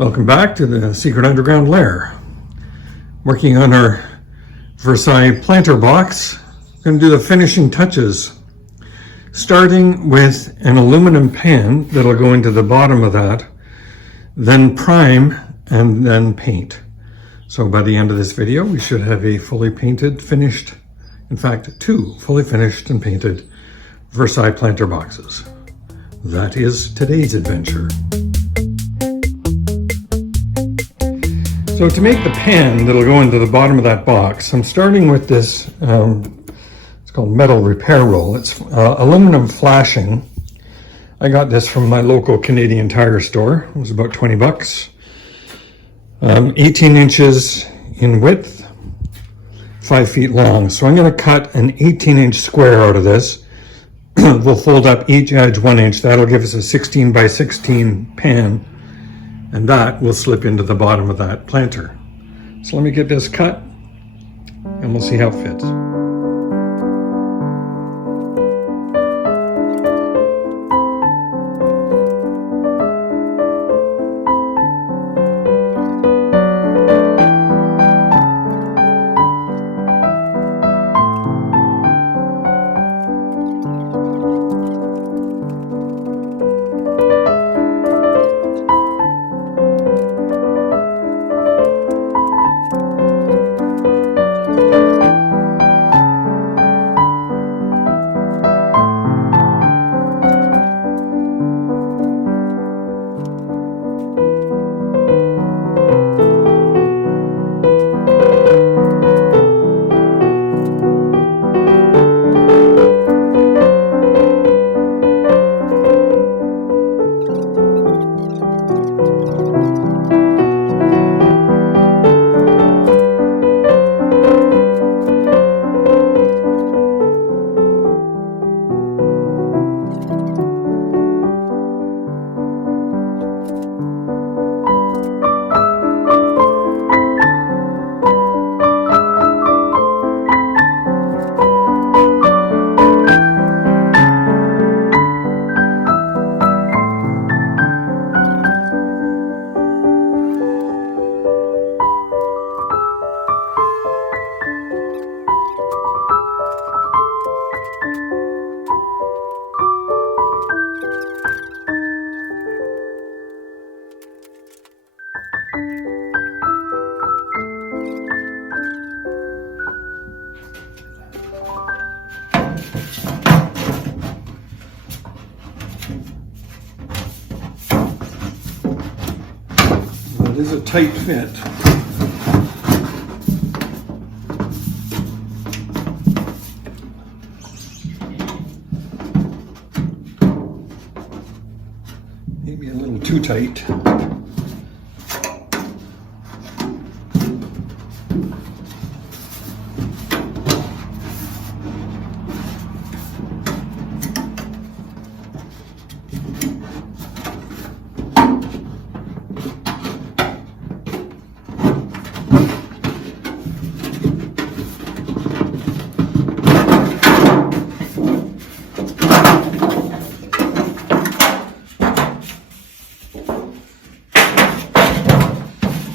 Welcome back to the secret underground lair. Working on our Versaille planter box. Going to do the finishing touches. Starting with an aluminum pan that'll go into the bottom of that, then prime, and then paint. So by the end of this video, we should have a fully painted, finished, in fact, 2 fully finished and painted Versaille planter boxes. That is today's adventure. So to make the pan that'll go into the bottom of that box, I'm starting with this, it's called metal repair roll. It's aluminum flashing. I got this from my local Canadian Tire store. It was about 20 bucks. 18 inches in width, 5 feet long. So I'm going to cut an 18-inch square out of this. We'll fold up each edge 1 inch. That'll give us a 16 by 16 pan. And that will slip into the bottom of that planter. So let me get this cut and we'll see how it fits. It is a tight fit. Maybe a little too tight.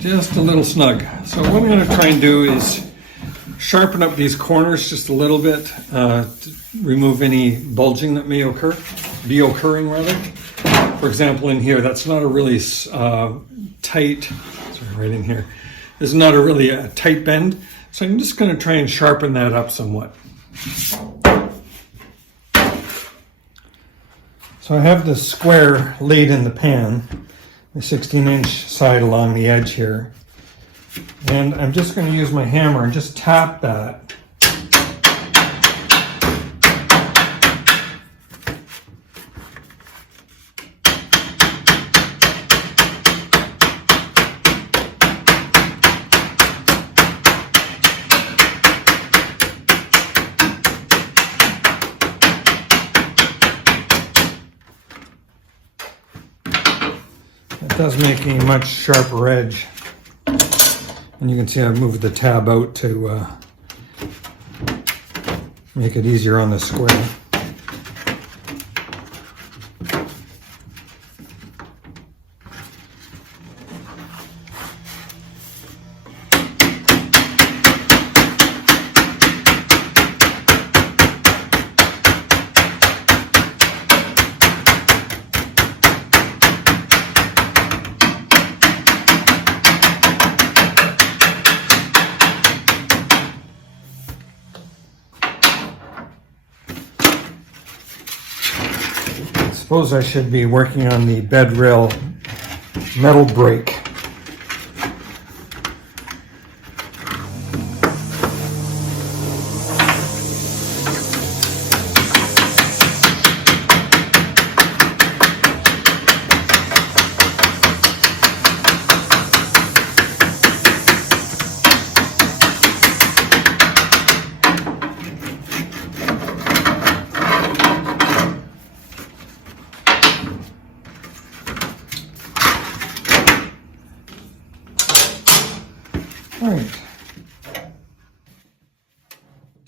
Just a little snug. So what I'm going to try and do is sharpen up these corners just a little bit to remove any bulging that may be occurring rather. For example, in here, that's not a really tight, sorry, right in here, this is not a really tight bend. So I'm just going to try and sharpen that up somewhat. So I have the square laid in the pan, the 16-inch side along the edge here. And I'm just going to use my hammer and just tap that. It does make a much sharper edge. And you can see I've moved the tab out to make it easier on the square. suppose I should be working on the bed rail metal brake. All right,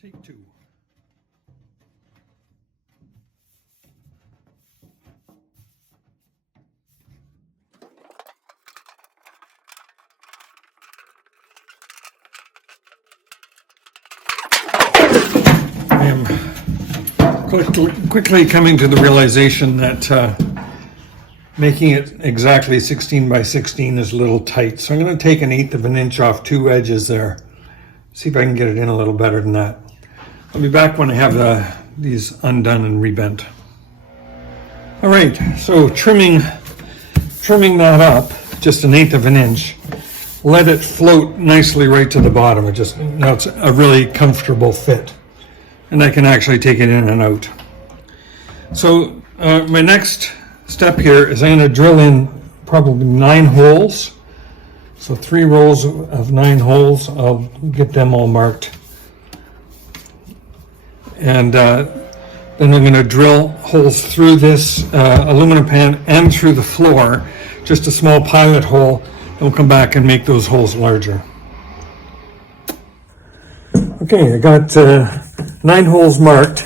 take two. I am quickly coming to the realization that making it exactly 16 by 16 is a little tight. So I'm going to take 1/8 of an inch off two edges there. See if I can get it in a little better than that. I'll be back when I have these undone and rebent. All right, so trimming that up just 1/8 of an inch. Let it float nicely right to the bottom. Now it's a really comfortable fit. And I can actually take it in and out. So my next step here is I'm going to drill in probably 9 holes. So 3 rows of 9 holes. I'll get them all marked. And then I'm going to drill holes through this aluminum pan and through the floor. Just a small pilot hole. And we'll come back and make those holes larger. Okay, I got 9 holes marked.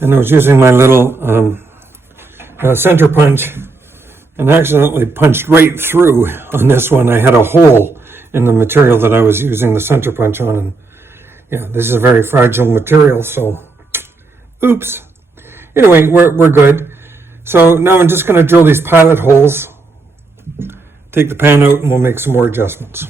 And I was using my little center punch and accidentally punched right through on this one. I had a hole in the material that I was using the center punch on, and yeah, this is a very fragile material, so oops. Anyway, we're good. So now I'm just going to drill these pilot holes, take the pan out, and we'll make some more adjustments.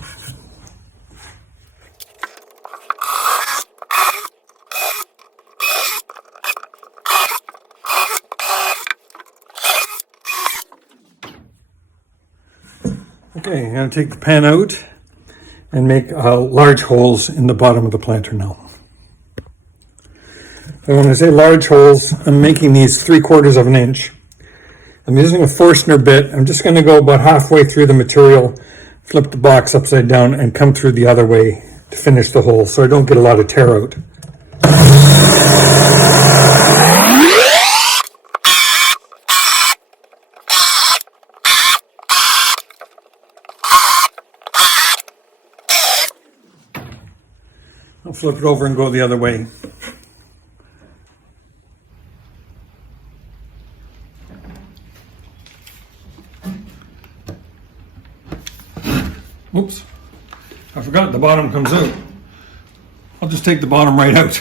Okay, I'm going to take the pan out and make large holes in the bottom of the planter now. So when I say large holes, I'm making these 3/4 of an inch. I'm using a Forstner bit. I'm just going to go about halfway through the material, flip the box upside down, and come through the other way to finish the hole so I don't get a lot of tear out. I'll flip it over and go the other way. Oops, I forgot the bottom comes out. I'll just take the bottom right out.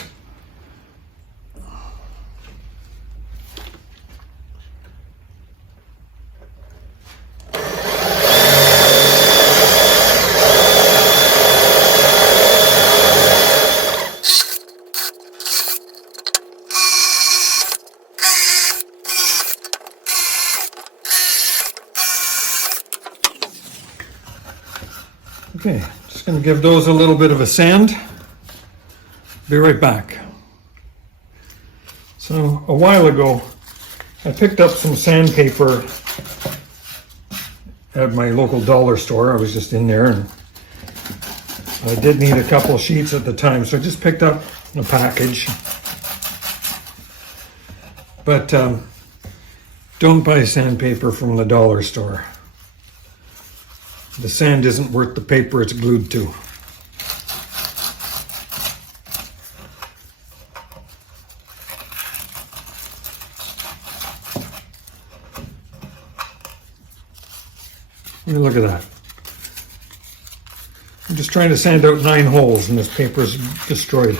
Okay, just going to give those a little bit of a sand. Be right back. So a while ago, I picked up some sandpaper at my local dollar store. I was just in there, and I did need a couple of sheets at the time, so I just picked up a package. But don't buy sandpaper from the dollar store. The sand isn't worth the paper it's glued to. Look at that. I'm just trying to sand out 9 holes and this paper's destroyed.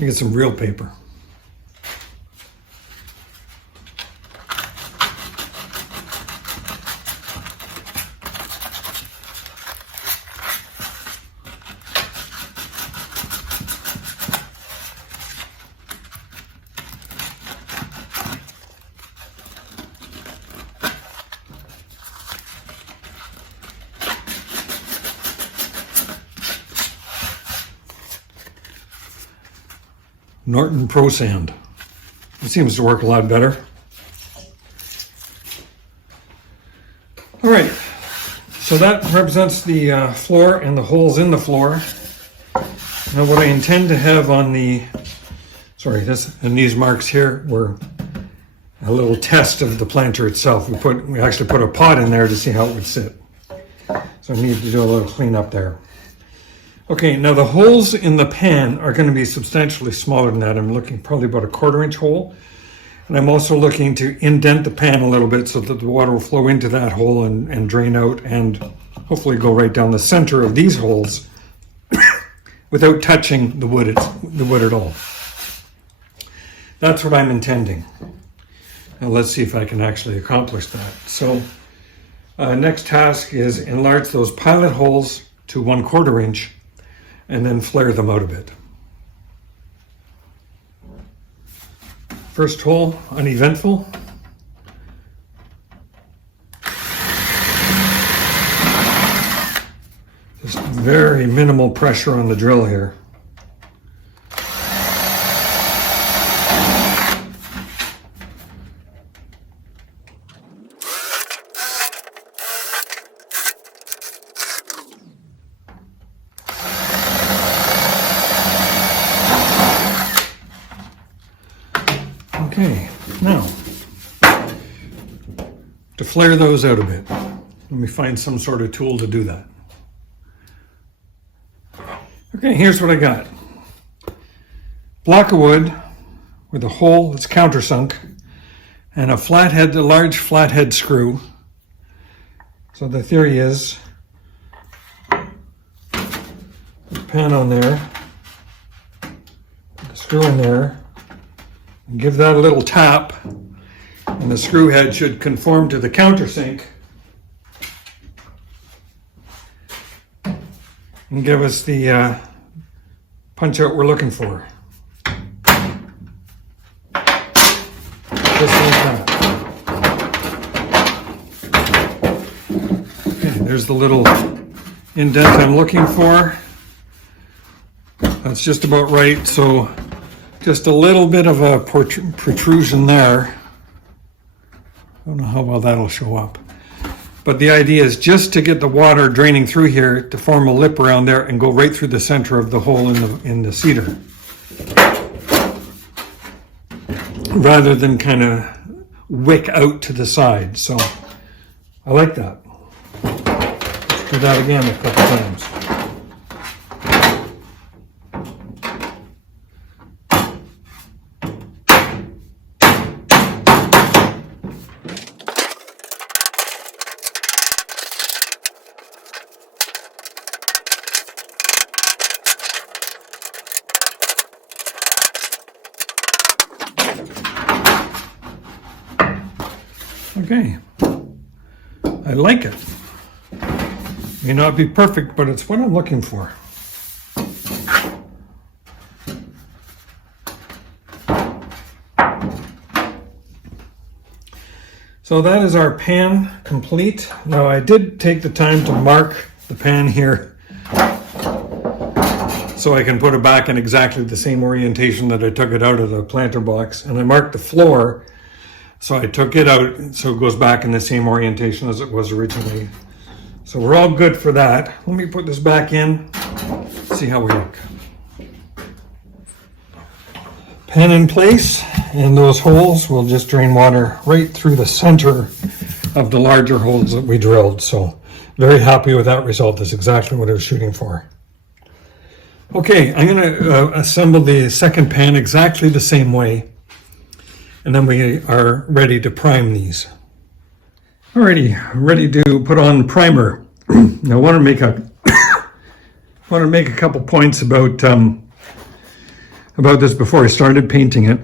Let me get some real paper. Norton Pro Sand. It seems to work a lot better. All right, so that represents the floor and the holes in the floor. Now what I intend to have on the, and these marks here were a little test of the planter itself. We actually put a pot in there to see how it would sit. So I need to do a little cleanup there. Okay, now the holes in the pan are going to be substantially smaller than that. I'm looking probably about a 1/4 inch hole. And I'm also looking to indent the pan a little bit so that the water will flow into that hole and drain out and hopefully go right down the center of these holes without touching the wood at all. That's what I'm intending. Now let's see if I can actually accomplish that. So next task is enlarge those pilot holes to 1/4 inch and then flare them out a bit. First hole, uneventful. Just very minimal pressure on the drill here. Okay, now, to flare those out a bit, let me find some sort of tool to do that. Okay, here's what I got. Block of wood with a hole that's countersunk and a large flathead screw. So the theory is, put the pan on there, put the screw in there, give that a little tap, and the screw head should conform to the countersink and give us the punch out we're looking for. Just like that. Okay, there's the little indent I'm looking for. That's just about right, so just a little bit of a protrusion there. I don't know how well that'll show up. But the idea is just to get the water draining through here to form a lip around there and go right through the center of the hole in the cedar. Rather than kind of wick out to the side. So I like that. Let's do that again a couple times. Okay, I like it. May not be perfect, but it's what I'm looking for. So that is our pan complete. Now I did take the time to mark the pan here so I can put it back in exactly the same orientation that I took it out of the planter box, and I marked the floor. So I took it out so it goes back in the same orientation as it was originally. So we're all good for that. Let me put this back in, see how we look. Pan in place, and those holes will just drain water right through the center of the larger holes that we drilled. So very happy with that result. That's exactly what I was shooting for. Okay, I'm going to assemble the second pan exactly the same way. And then we are ready to prime these. Alrighty, ready to put on primer. Now I want to make a couple points about this before I started painting it.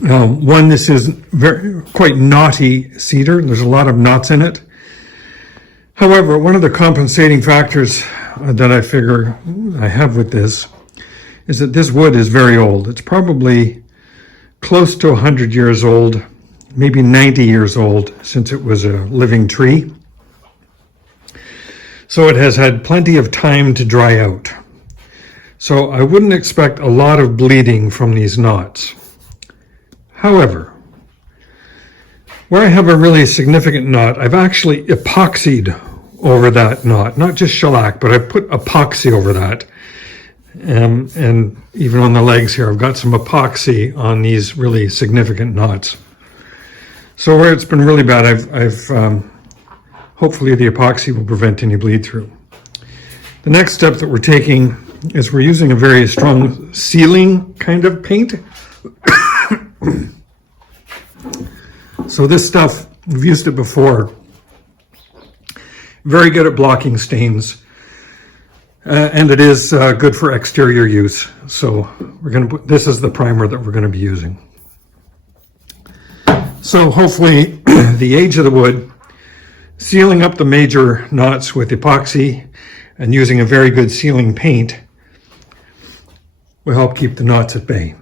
One, this is quite knotty cedar. There's a lot of knots in it. However, one of the compensating factors that I figure I have with this is that this wood is very old. It's probably close to 100 years old, maybe 90 years old since it was a living tree. So it has had plenty of time to dry out. So I wouldn't expect a lot of bleeding from these knots. However, where I have a really significant knot, I've actually epoxied over that knot, not just shellac, but I've put epoxy over that. And even on the legs here, I've got some epoxy on these really significant knots. So where it's been really bad, hopefully the epoxy will prevent any bleed through. The next step that we're taking is we're using a very strong sealing kind of paint. So this stuff, we've used it before. Very good at blocking stains. And it is good for exterior use. So this is the primer that we're going to be using. So hopefully the age of the wood, sealing up the major knots with epoxy and using a very good sealing paint will help keep the knots at bay.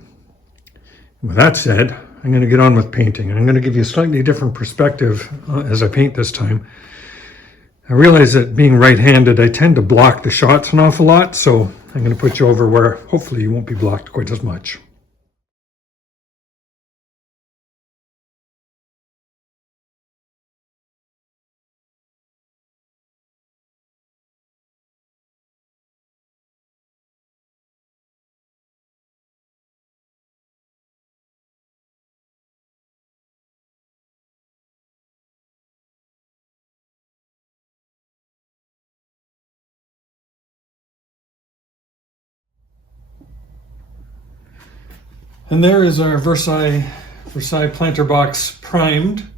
With that said, I'm going to get on with painting. I'm going to give you a slightly different perspective as I paint this time. I realize that being right-handed, I tend to block the shots an awful lot, so I'm going to put you over where hopefully you won't be blocked quite as much. And there is our Versaille planter box primed.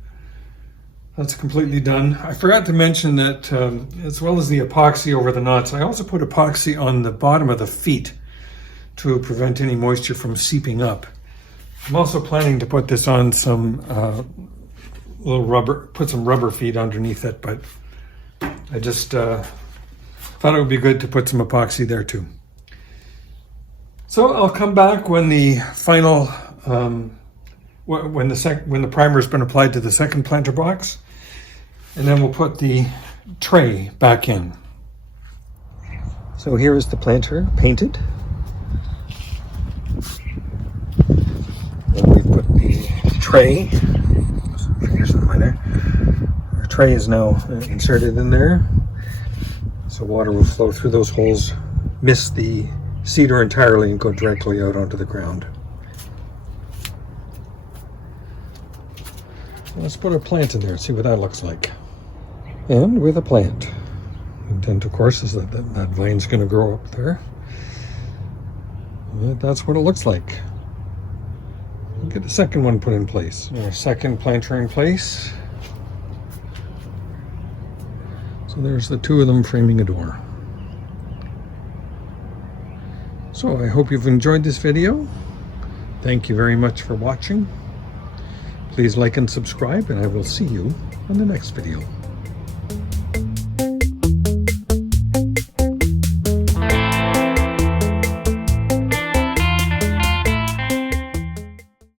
That's completely done. I forgot to mention that as well as the epoxy over the knots, I also put epoxy on the bottom of the feet to prevent any moisture from seeping up. I'm also planning to put this on some put some rubber feet underneath it, but I just thought it would be good to put some epoxy there too. So I'll come back when the final, when the primer has been applied to the second planter box, and then we'll put the tray back in. So here is the planter painted. And we put the tray. Our tray is now inserted in there, so water will flow through those holes, miss the cedar entirely, and go directly out onto the ground. Let's put a plant in there and see what that looks like. And with a plant. Intent, of course, is that vine's going to grow up there. And that's what it looks like. We'll get the second one put in place. Our second planter in place. So there's the two of them framing a door. So I hope you've enjoyed this video. Thank you very much for watching. Please like and subscribe, and I will see you on the next video.